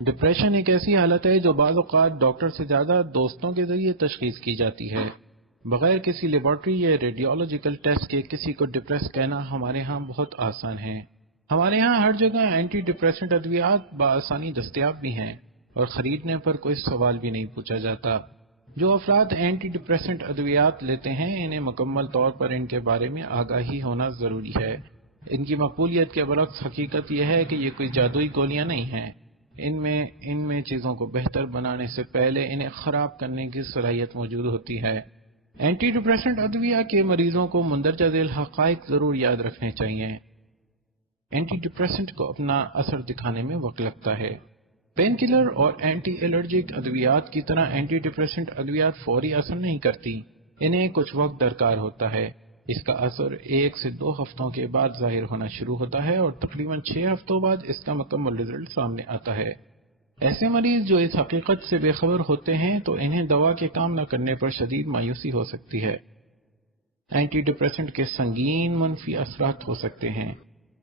Depression ایک ایسی حالت ہے جو بعض اوقات ڈاکٹر سے زیادہ دوستوں کے ذریعے تشخیص کی جاتی ہے۔ بغیر کسی لیبارٹری یا ریڈیولوجیکل ٹیسٹ کے کسی کو ڈپریس کہنا ہمارے ہاں بہت آسان ہے۔ ہمارے ہاں ہر جگہ اینٹی ڈپریسنٹ ادویات بآسانی دستیاب بھی ہیں اور خریدنے پر کوئی سوال بھی نہیں پوچھا جاتا۔ جو افراد اینٹی ڈپریسنٹ ادویات لیتے ہیں انہیں مکمل طور پر ان کے بارے میں آگاہی ہونا ضروری ہے۔ ان کی مقبولیت کے برعکس حقیقت یہ ہے کہ یہ کوئی جادوئی گولیاں نہیں ہیں۔ ان میں چیزوں کو بہتر بنانے سے پہلے انہیں خراب کرنے کی صلاحیت موجود ہوتی ہے۔ اینٹی ڈپریسنٹ ادویہ کے مریضوں کو مندرجہ ذیل حقائق ضرور یاد رکھنے چاہیے۔ اینٹی ڈپریسنٹ کو اپنا اثر دکھانے میں وقت لگتا ہے۔ پین کلر اور اینٹی الرجک ادویات کی طرح اینٹی ڈپریسنٹ ادویات فوری اثر نہیں کرتی، انہیں کچھ وقت درکار ہوتا ہے۔ اس کا اثر 1 سے 2 ہفتوں کے بعد ظاہر ہونا شروع ہوتا ہے اور تقریباً 6 ہفتوں بعد اس کا مکمل رزلٹ سامنے آتا ہے۔ ایسے مریض جو اس حقیقت سے بے خبر ہوتے ہیں تو انہیں دوا کے کام نہ کرنے پر شدید مایوسی ہو سکتی ہے۔ اینٹی ڈپریسنٹ کے سنگین منفی اثرات ہو سکتے ہیں۔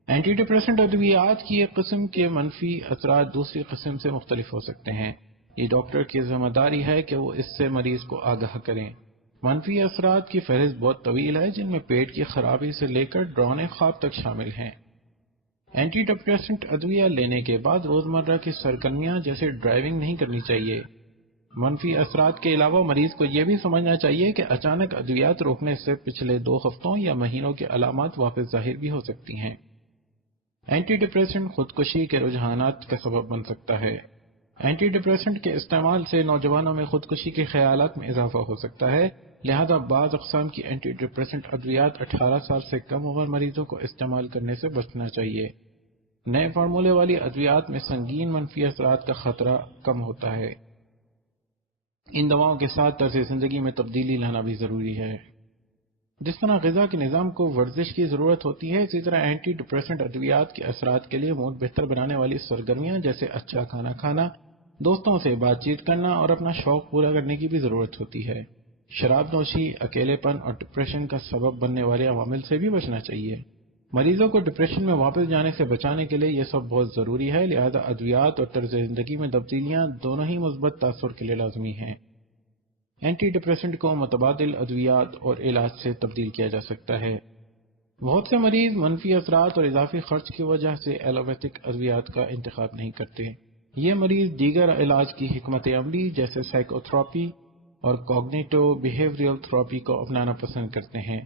اینٹی ڈپریسنٹ ادویات کی ایک قسم کے منفی اثرات دوسری قسم سے مختلف ہو سکتے ہیں۔ یہ ڈاکٹر کی ذمہ داری ہے کہ وہ اس سے مریض کو آگاہ کریں۔ منفی اثرات کی فہرست بہت طویل ہے، جن میں پیٹ کی خرابی سے لے کر ڈراؤنے خواب تک شامل ہیں۔ اینٹی ڈپریسنٹ ادویہ لینے کے بعد روزمرہ کی سرگرمیاں جیسے ڈرائیونگ نہیں کرنی چاہیے۔ منفی اثرات کے علاوہ مریض کو یہ بھی سمجھنا چاہیے کہ اچانک ادویات روکنے سے پچھلے 2 ہفتوں یا مہینوں کی علامات واپس ظاہر بھی ہو سکتی ہیں۔ اینٹی ڈپریسنٹ خودکشی کے رجحانات کا سبب بن سکتا ہے۔ اینٹی ڈپریسنٹ کے استعمال سے نوجوانوں میں خودکشی کے خیالات میں اضافہ ہو سکتا ہے، لہذا بعض اقسام کی اینٹی ڈپریسنٹ ادویات 18 سال سے کم عمر مریضوں کو استعمال کرنے سے بچنا چاہیے۔ نئے فارمولے والی ادویات میں سنگین منفی اثرات کا خطرہ کم ہوتا ہے۔ ان دواؤں کے ساتھ طرز زندگی میں تبدیلی لانا بھی ضروری ہے۔ جس طرح غذا کے نظام کو ورزش کی ضرورت ہوتی ہے، اسی طرح اینٹی ڈپریسنٹ ادویات کے اثرات کے لیے موڈ بہتر بنانے والی سرگرمیاں جیسے اچھا کھانا کھانا، دوستوں سے بات چیت کرنا اور اپنا شوق پورا کرنے کی بھی ضرورت ہوتی ہے۔ شراب نوشی، اکیلے پن اور ڈپریشن کا سبب بننے والے عوامل سے بھی بچنا چاہیے۔ مریضوں کو ڈپریشن میں واپس جانے سے بچانے کے لیے یہ سب بہت ضروری ہے، لہذا ادویات اور طرز زندگی میں تبدیلیاں دونوں ہی مثبت تاثر کے لیے لازمی ہیں۔ اینٹی ڈپریسنٹ کو متبادل ادویات اور علاج سے تبدیل کیا جا سکتا ہے۔ بہت سے مریض منفی اثرات اور اضافی خرچ کی وجہ سے ایلوپیتھک ادویات کا انتخاب نہیں کرتے۔ یہ مریض دیگر علاج کی حکمت عملی جیسے سائیکو تھراپی اور کوگنیٹو بیہیویئرل تھراپی کو اپنانا پسند کرتے ہیں۔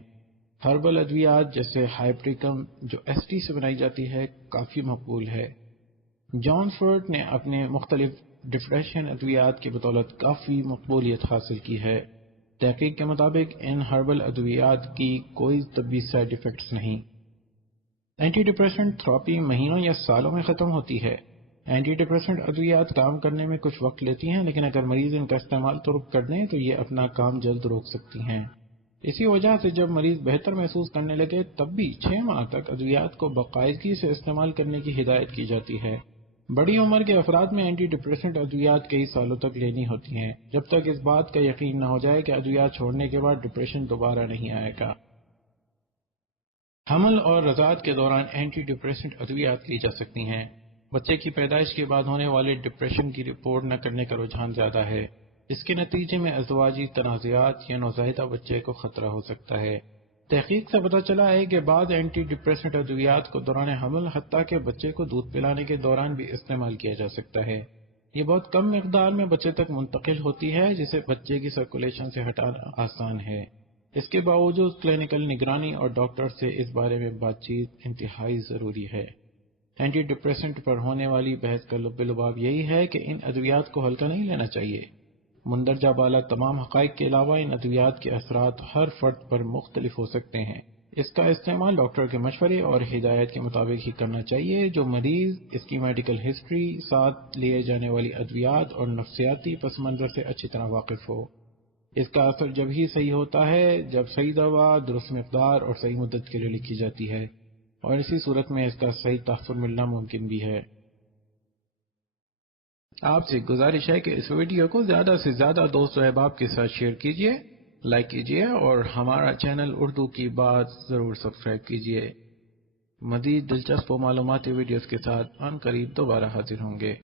ہربل ادویات جیسے ہائپریکم جو ایسٹی سے بنائی جاتی ہے کافی مقبول ہے۔ جان فرٹ نے اپنے مختلف ڈپریشن ادویات کی بدولت کافی مقبولیت حاصل کی ہے۔ تحقیق کے مطابق ان ہربل ادویات کی کوئی طبی سائیڈ ایفیکٹس نہیں۔ اینٹی ڈپریسنٹ تھراپی مہینوں یا سالوں میں ختم ہوتی ہے۔ اینٹی ڈپریسنٹ ادویات کام کرنے میں کچھ وقت لیتی ہیں، لیکن اگر مریض ان کا استعمال ترک کر دیں تو یہ اپنا کام جلد روک سکتی ہیں۔ اسی وجہ سے جب مریض بہتر محسوس کرنے لگے تب بھی 6 ماہ تک ادویات کو باقاعدگی سے استعمال کرنے کی ہدایت کی جاتی ہے۔ بڑی عمر کے افراد میں اینٹی ڈپریسنٹ ادویات کئی سالوں تک لینی ہوتی ہیں، جب تک اس بات کا یقین نہ ہو جائے کہ ادویات چھوڑنے کے بعد ڈپریشن دوبارہ نہیں آئے گا۔ حمل اور رضاعت کے دوران اینٹی ڈپریسنٹ ادویات لی جا سکتی ہیں۔ بچے کی پیدائش کے بعد ہونے والے ڈپریشن کی رپورٹ نہ کرنے کا رجحان زیادہ ہے۔ اس کے نتیجے میں ازدواجی تنازعات یا نوزائیدہ بچے کو خطرہ ہو سکتا ہے۔ تحقیق سے پتہ چلا ہے کہ بعض اینٹی ڈپریسنٹ ادویات کو دوران حمل حتیٰ کہ بچے کو دودھ پلانے کے دوران بھی استعمال کیا جا سکتا ہے۔ یہ بہت کم مقدار میں بچے تک منتقل ہوتی ہے، جسے بچے کی سرکولیشن سے ہٹانا آسان ہے۔ اس کے باوجود کلینکل نگرانی اور ڈاکٹر سے اس بارے میں بات چیت انتہائی ضروری ہے۔ اینٹی ڈپریسنٹ پر ہونے والی بحث کا لب لباب یہی ہے کہ ان ادویات کو ہلکا نہیں لینا چاہیے۔ مندرجہ بالا تمام حقائق کے علاوہ ان ادویات کے اثرات ہر فرد پر مختلف ہو سکتے ہیں۔ اس کا استعمال ڈاکٹر کے مشورے اور ہدایت کے مطابق ہی کرنا چاہیے۔ جو مریض اس کی میڈیکل ہسٹری، ساتھ لیے جانے والی ادویات اور نفسیاتی پس منظر سے اچھی طرح واقف ہو۔ اس کا اثر جب ہی صحیح ہوتا ہے جب صحیح دوا درست مقدار اور صحیح مدت کے لیے لکھی جاتی ہے، اور اسی صورت میں اس کا صحیح تحفظ ملنا ممکن بھی ہے۔ آپ سے گزارش ہے کہ اس ویڈیو کو زیادہ سے زیادہ دوست و احباب کے ساتھ شیئر کیجیے، لائک کیجیے اور ہمارا چینل اردو کی بات ضرور سبسکرائب کیجیے۔ مزید دلچسپ و معلوماتی ویڈیوز کے ساتھ ان قریب دوبارہ حاضر ہوں گے۔